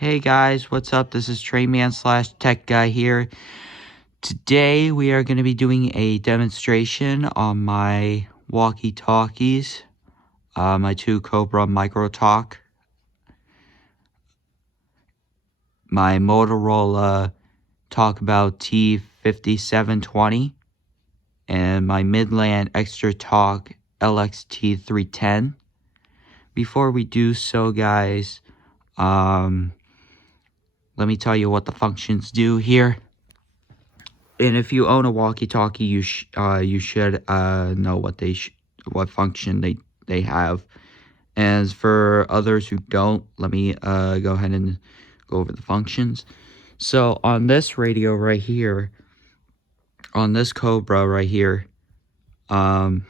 Hey guys, what's up? This is Trayman / Tech Guy here. Today we are going to be doing a demonstration on my walkie-talkies, my two Cobra Micro Talk, my Motorola Talkabout T5720, and my Midland Extra Talk LXT310. Before we do so, guys, let me tell you what the functions do here. And if you own a walkie-talkie, you should know what function they have. As for others who don't, let me go ahead and go over the functions. So on this radio right here, on this Cobra right here, see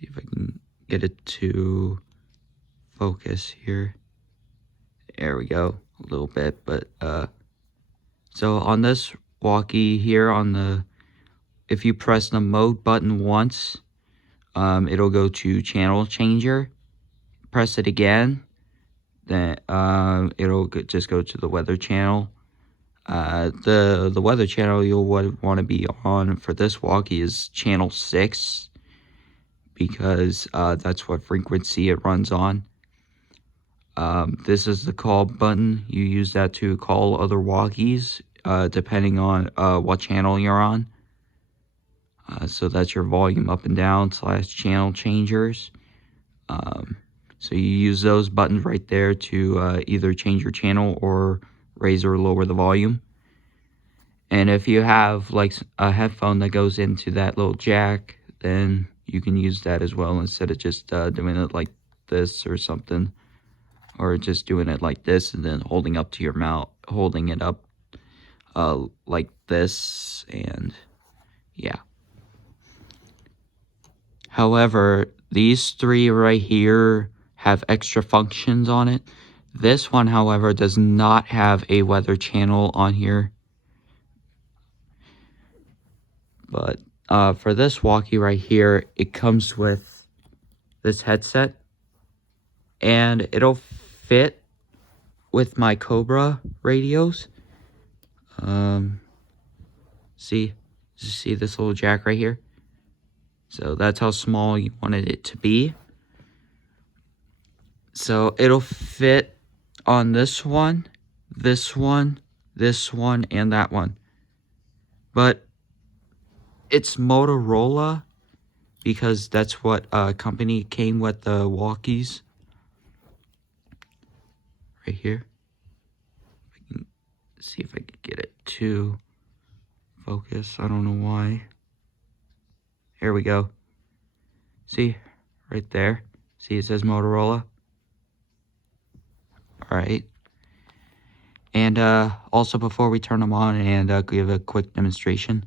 if I can get it to focus here. There we go, a little bit, but so on this walkie here, if you press the mode button once, it'll go to channel changer. Press it again, then it'll just go to the weather channel. The weather channel you'll want to be on for this walkie is channel 6, because that's what frequency it runs on. This is the call button. You use that to call other walkies, depending on what channel you're on. So that's your volume up and down / channel changers. So you use those buttons right there to either change your channel or raise or lower the volume. And if you have like a headphone that goes into that little jack, then you can use that as well, instead of just doing it like this or something, or just doing it like this and then holding up to your mouth, holding it up like this, and yeah. However, these three right here have extra functions on it. This one, however, does not have a weather channel on here. But for this walkie right here, it comes with this headset, and it'll fit with my Cobra radios. See this little jack right here? So that's how small you wanted it to be. So it'll fit on this one, this one, this one, and that one. But it's Motorola, because that's what company came with the walkies. Right here. I can see if I can get it to focus. I don't know why. Here we go. See, right there. See, it says Motorola. Alright. And also, before we turn them on and give a quick demonstration,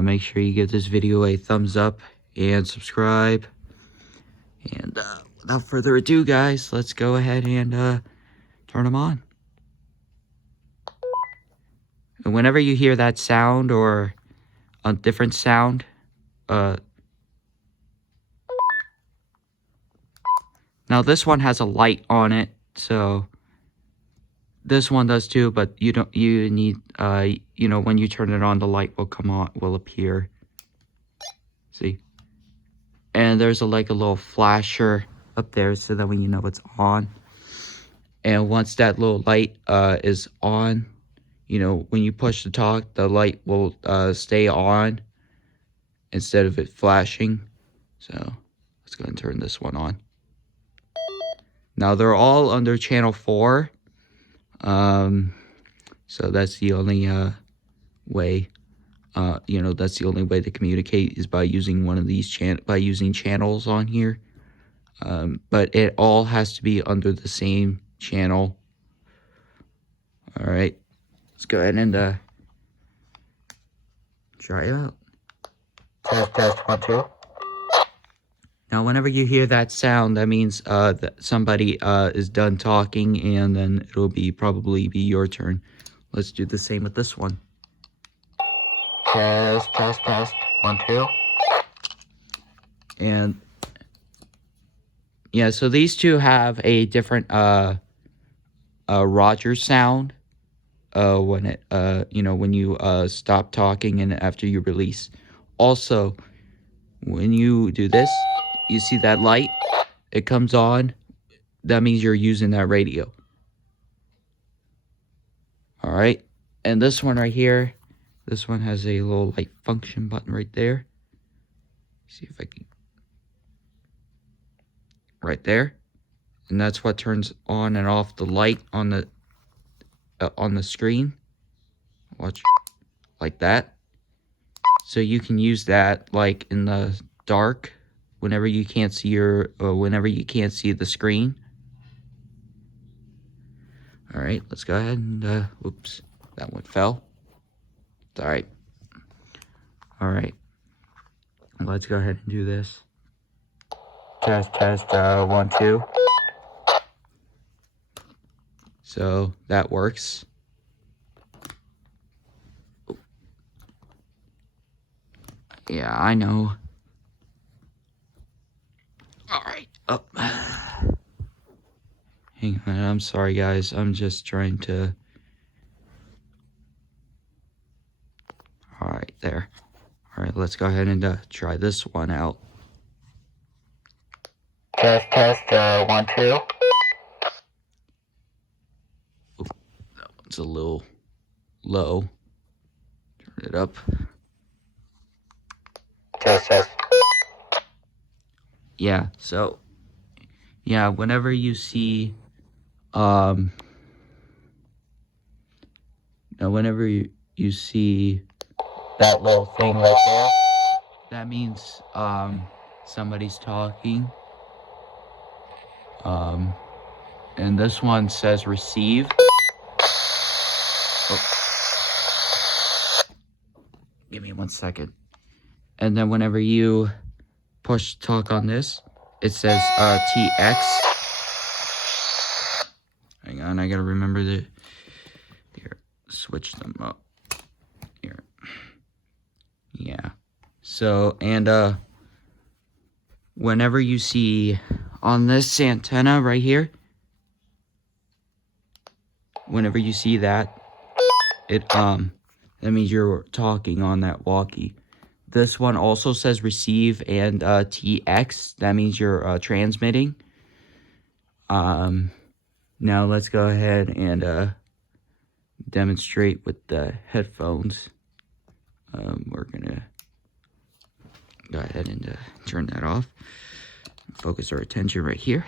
make sure you give this video a thumbs up and subscribe. And without further ado, guys, let's go ahead and turn them on. And whenever you hear that sound or a different sound, now this one has a light on it, so this one does too, but you need, when you turn it on, the light will appear. See? And there's like a little flasher up there, so that when you know it's on. And once that little light is on, when you push the talk, the light will stay on instead of it flashing. So let's go ahead and turn this one on. Now they're all under channel 4. So that's the only way, that's the only way to communicate, is by using one of these channels on here. But it all has to be under the same channel. All right, let's go ahead and try it out. Test 1 2. Now, whenever you hear that sound, that means that somebody is done talking, and then it'll probably be your turn. Let's do the same with this one. Test 1 2. And yeah, so these two have a different Roger sound when it when you stop talking and after you release. Also, when you do this, you see that light? It comes on. That means you're using that radio. All right. And this one right here, this one has a little light function button right there. See if I can. Right there. And that's what turns on and off the light on the screen. Watch, like that. So you can use that like in the dark whenever you can't see the screen. All right, let's go ahead and whoops, that one fell. It's all right. All right, let's go ahead and do this. Test 1 2. So that works. Yeah, I know. All right, up. Hang on, I'm sorry guys, I'm just trying to. All right, there. All right, let's go ahead and try this one out. Test 1 2. Ooh, that one's a little low. Turn it up. Test. Yeah, so yeah, whenever you see whenever you see that little thing right there, that means somebody's talking. And this one says receive. Oh. Give me 1 second. And then whenever you push talk on this, it says TX. Hang on, I gotta remember here, switch them up. Here. Yeah. So, and whenever you see on this antenna right here, whenever you see that, that means you're talking on that walkie. This one also says receive and TX. That means you're transmitting. Now let's go ahead and demonstrate with the headphones. We're gonna go ahead and turn that off. Focus our attention right here.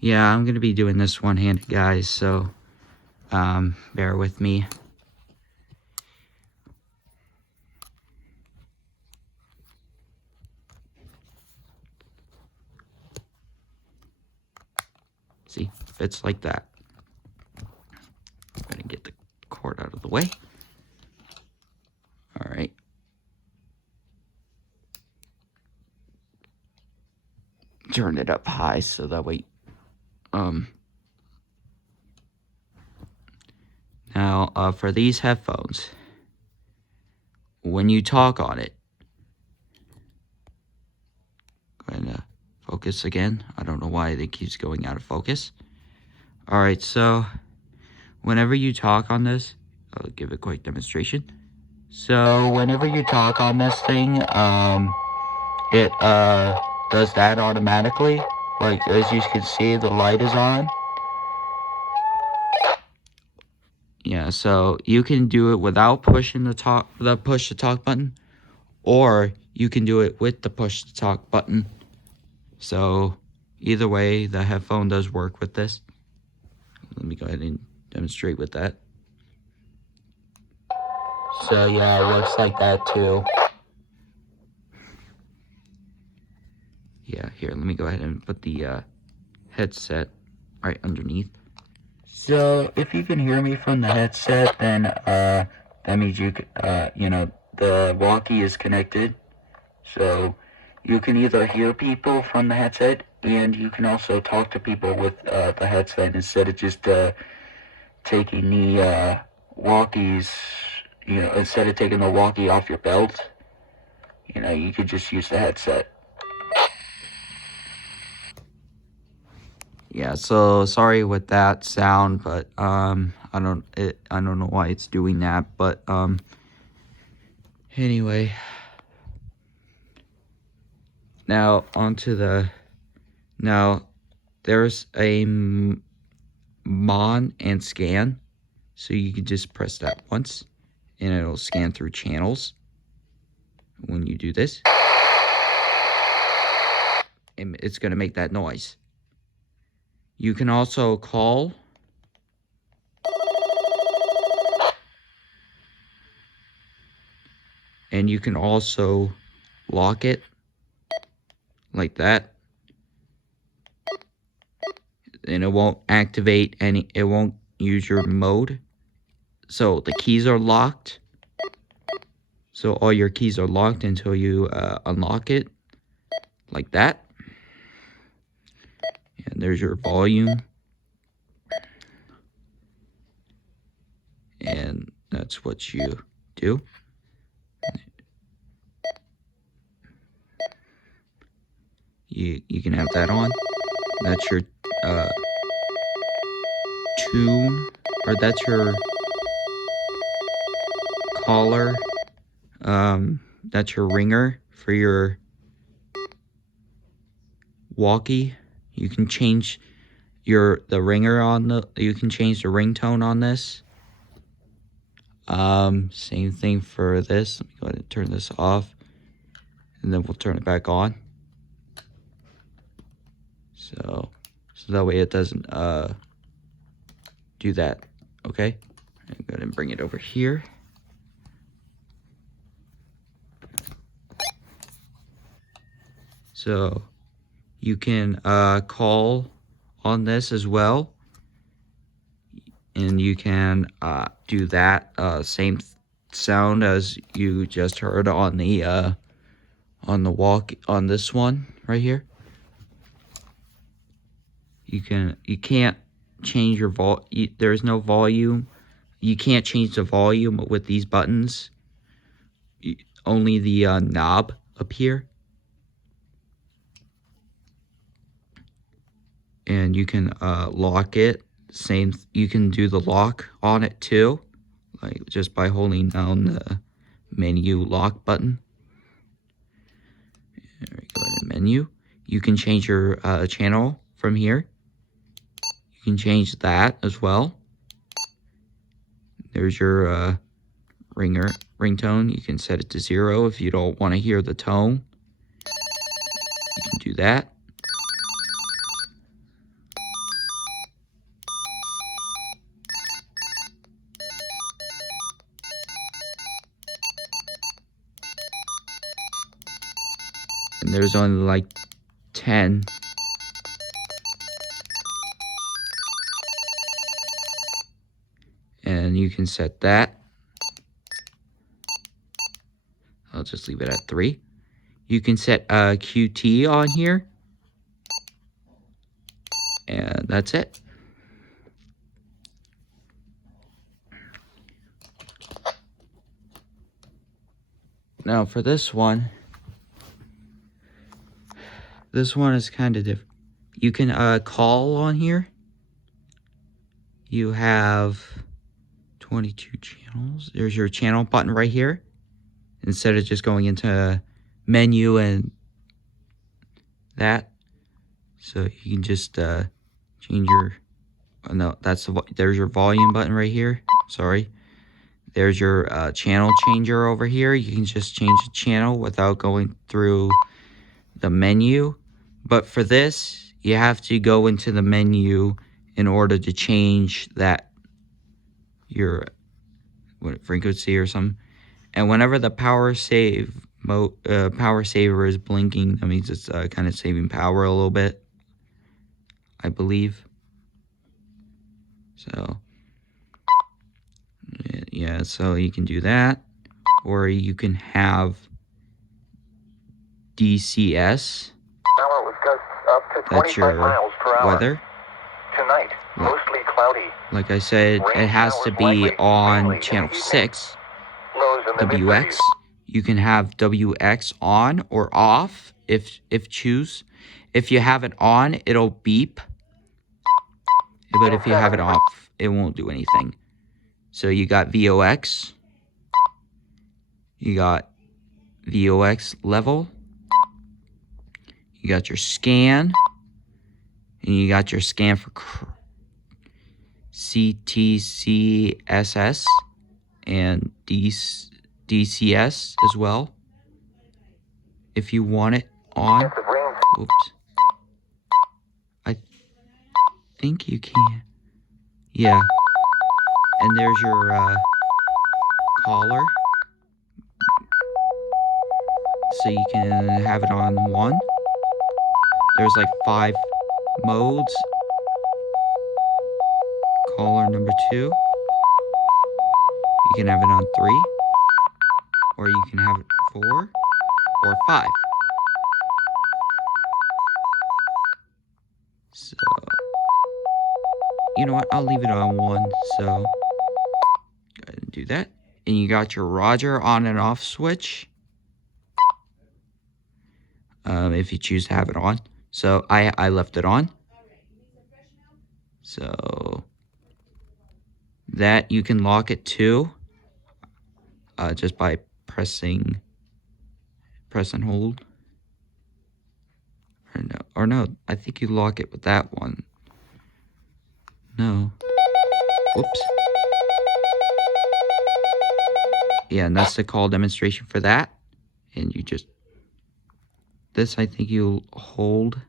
Yeah, I'm gonna be doing this one-handed, guys, so bear with me. See, fits like that. I'm gonna get the cord out of the way. All right. Turn it up high so that way. Now, for these headphones, when you talk on it, go ahead and focus again. I don't know why it keeps going out of focus. All right, so whenever you talk on this, I'll give a quick demonstration. So whenever you talk on this thing, it does that automatically. Like, as you can see, the light is on. Yeah, so you can do it without pushing the push to talk button, or you can do it with the push to talk button. So either way, the headphone does work with this. Let me go ahead and demonstrate with that. So yeah, it looks like that too. Yeah, here, let me go ahead and put the headset right underneath. So if you can hear me from the headset, then that means the walkie is connected. So you can either hear people from the headset, and you can also talk to people with the headset instead of just taking the walkies. Instead of taking the walkie off your belt, you could just use the headset. Yeah, so sorry with that sound, but I don't know why it's doing that, but anyway, now there's a mon and scan, so you can just press that once and it'll scan through channels. When you do this, it's going to make that noise. You can also call, and you can also lock it like that, and it won't activate it won't use your mode. So the keys are locked. So all your keys are locked until you unlock it like that. And there's your volume. And that's what you do. You can have that on. That's your tune, or that's your caller. That's your ringer for your walkie. You can change the ringer on you can change the ringtone on this. Same thing for this. Let me go ahead and turn this off, and then we'll turn it back on. So that way it doesn't do that. Okay, I'm going to bring it over here. So you can call on this as well, and you can do that same sound as you just heard on the on this one right here. You can't change your there's no volume. You can't change the volume with these buttons. Only the knob up here. And you can lock it. You can do the lock on it too, like just by holding down the menu lock button. There we go, to menu. You can change your channel from here. You can change that as well. There's your ringtone. You can set it to 0 if you don't want to hear the tone. You can do that. And there's only like 10. And you can set that. I'll just leave it at 3. You can set a QT on here. And that's it. Now for this one is kind of different. You can call on here. You have 22 channels. There's your channel button right here. Instead of just going into menu and that. So you can just change your, oh no, there's your volume button right here. Sorry. There's your channel changer over here. You can just change the channel without going through the menu. But for this, you have to go into the menu in order to change your frequency or something. And whenever the power saver is blinking, that means it's kind of saving power a little bit, I believe. So yeah, so you can do that, or you can have DCS. Power was cut up to 25 miles per hour. Weather. Tonight, mostly cloudy. Like I said, it has to be on channel 6, WX. You can have WX on or off if choose. If you have it on, it'll beep but if you have it off, it won't do anything. So you got VOX, you got VOX level, you got your scan, and you got your scan for CTCSS and DCS as well. If you want it on, oops, I think you can. Yeah, and there's your collar, so you can have it on one. There's like 5 modes. Collar number 2. You can have it on 3, or you can have it 4 or 5. So, you know what? I'll leave it on 1. So, go ahead and do that. And you got your Roger on and off switch. If you choose to have it on. So, I left it on. So, that you can lock it to just by press and hold. Or no, I think you lock it with that one. No. Whoops. Yeah, and that's the call demonstration for that. And you just, this I think you'll hold.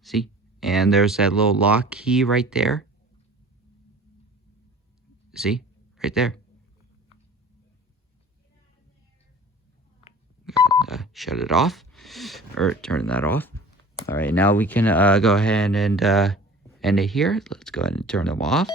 See? And there's that little lock key right there. See? Right there. And, shut it off. Or turn that off. Alright, now we can go ahead and end it here. Let's go ahead and turn them off.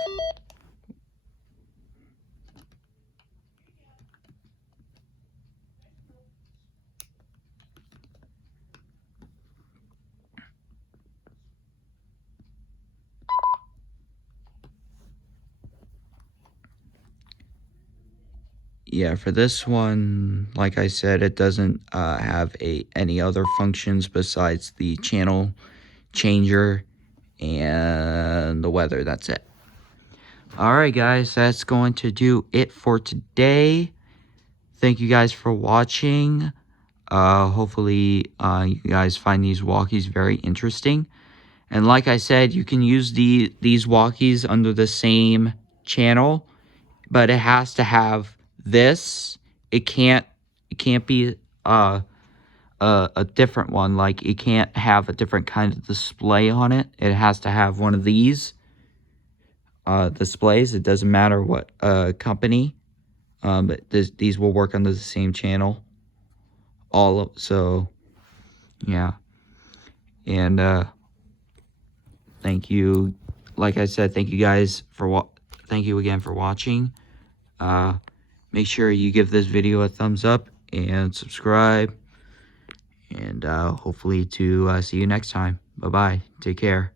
Yeah, for this one, like I said, it doesn't have any other functions besides the channel changer and the weather. That's it. Alright guys, that's going to do it for today. Thank you guys for watching. Hopefully you guys find these walkies very interesting. And like I said, you can use these walkies under the same channel, but it has to have this. It can't be a different one. Like, it can't have a different kind of display on it. It has to have one of these displays. It doesn't matter what company, but these will work under the same channel. So yeah. And thank you. Like I said, thank you guys thank you again for watching. Make sure you give this video a thumbs up and subscribe. And hopefully to see you next time. Bye-bye. Take care.